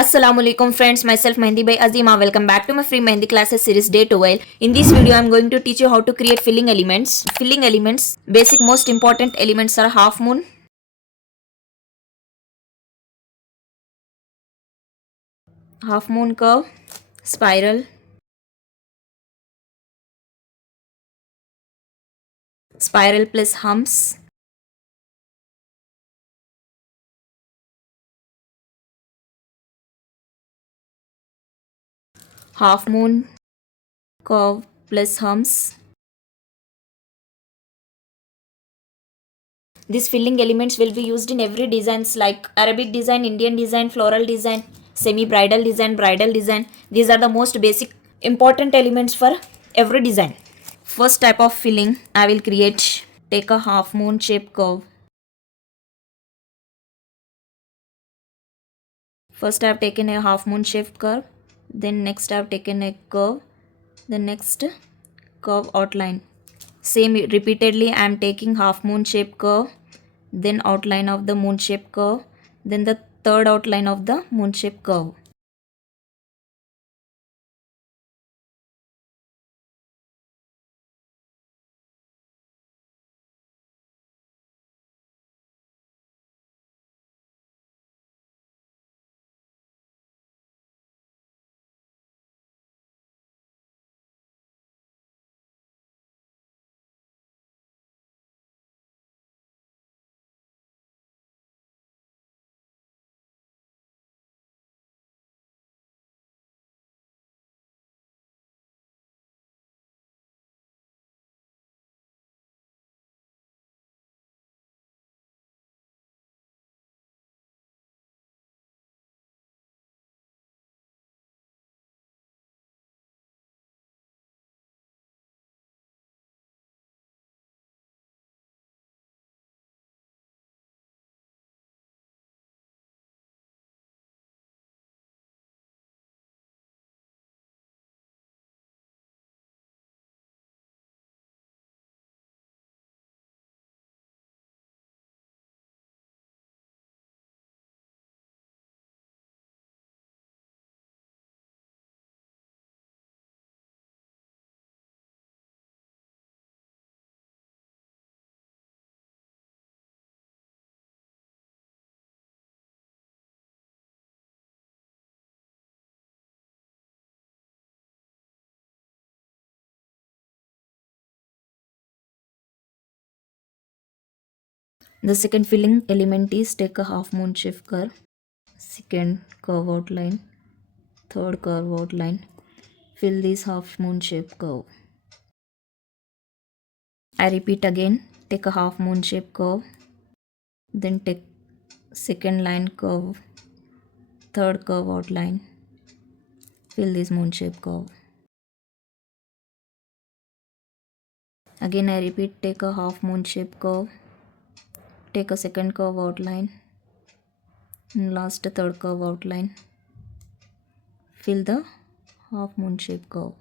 Assalamualaikum friends, myself mehndibyazeema. Welcome back to my free mehndi classes series day 12. In this video, I am going to teach you how to create filling elements. Filling elements, basic most important elements are half moon curve, spiral, spiral plus humps, half moon curve plus humps. These filling elements will be used in every designs like Arabic design, Indian design, floral design, semi-bridal design, bridal design. These are the most basic important elements for every design. First type of filling I will create. Take a half moon shape curve. First I have taken a half moon shaped curve. Then next I have taken a curve. The next curve outline. Same repeatedly I am taking half moon shape curve. Then outline of the moon shape curve. Then the third outline of the moon shape curve. The second filling element is take a half moon shape curve. Second curve outline. Third curve outline. Fill this half moon shape curve. I repeat again. Take a half moon shape curve. Then take second line curve. Third curve outline. Fill this moon shape curve. Again I repeat, take a half moon shape curve. Take a second curve outline. And last third curve outline. Fill the half moon shape curve.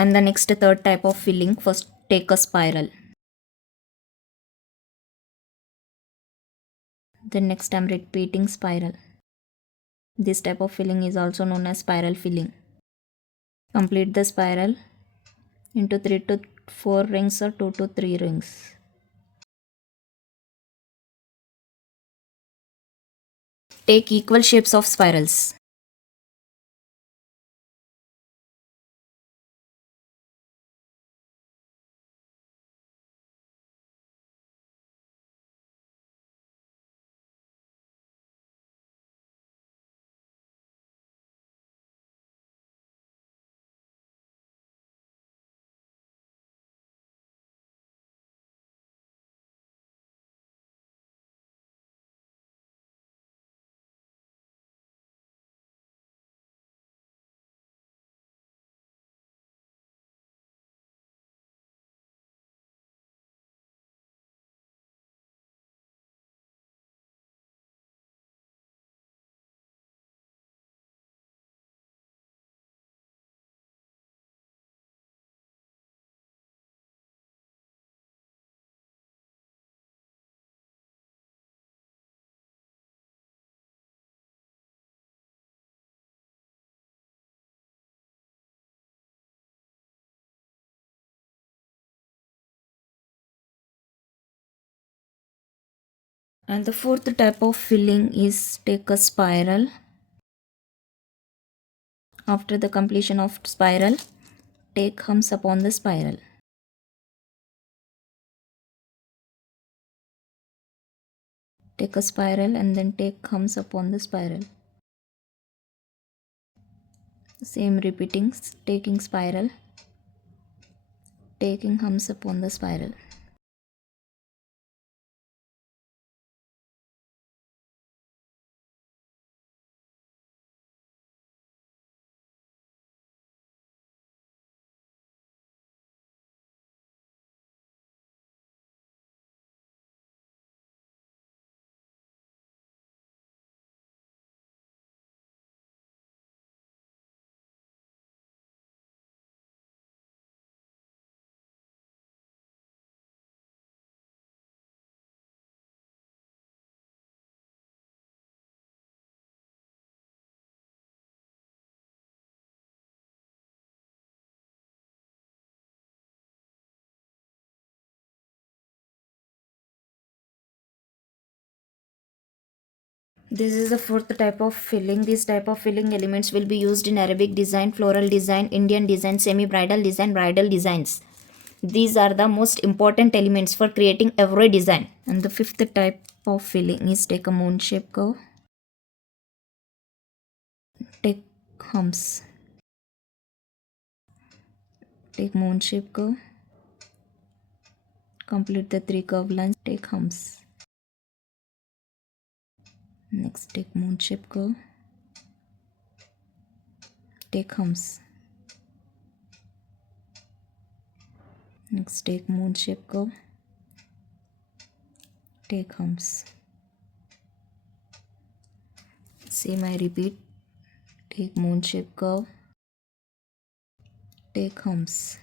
And the next third type of filling, first take a spiral. Then next I'm repeating spiral. This type of filling is also known as spiral filling. Complete the spiral into 3 to 4 rings or 2 to 3 rings. Take equal shapes of spirals. And the fourth type of filling is take a spiral. After the completion of spiral, take humps upon the spiral. Take a spiral and then take humps upon the spiral. Same repeating, taking spiral, taking humps upon the spiral. This is the fourth type of filling. This type of filling elements will be used in Arabic design, floral design, Indian design, semi-bridal design, bridal designs. These are the most important elements for creating every design. And the fifth type of filling is take a moon shape curve. Take humps. Take moon shape curve. Complete the 3 curve lines. Take humps. Next take moon shape curve. Take humps. Next take moon shape curve. Take humps. Same I repeat. Take moon shape curve. Take humps.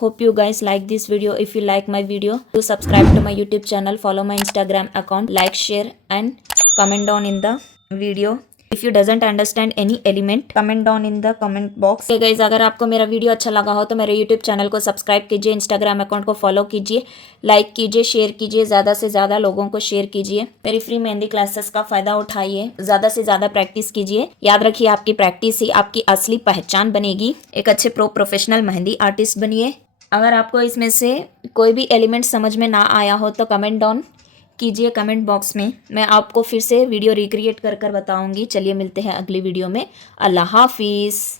Hope you guys like this video. If you like my video, do subscribe to my YouTube channel, follow my Instagram account, like, share and comment down in the video. If you doesn't understand any element, comment down in the comment box. Okay guys, अगर आपको मेरा video अच्छा लगा हो तो मेरे YouTube channel को subscribe कीजिए, Instagram अकाउंट को फॉलो कीजिए, लाइक कीजिए, शेयर कीजिए, ज़्यादा से ज़्यादा लोगों को शेयर कीजिए। मेरी फ्री मेहंदी क्लासेस का फ़ायदा उठाइए, ज़्यादा से ज़्यादा प्रैक्टिस कीजिए। याद रखिए आपकी प्रैक्टिस ही आपकी असली पहचान बनेगी। एक अच्छे प्रोफेशनल मेहंदी आर्टिस्ट बनिए। अगर आपको इसमें से कोई भी एलिमेंट समझ में ना आया हो तो कमेंट डाउन कीजिए कमेंट बॉक्स में। मैं आपको फिर से वीडियो रिक्रिएट कर बताऊंगी। चलिए मिलते हैं अगली वीडियो में। अल्लाह हाफिज़।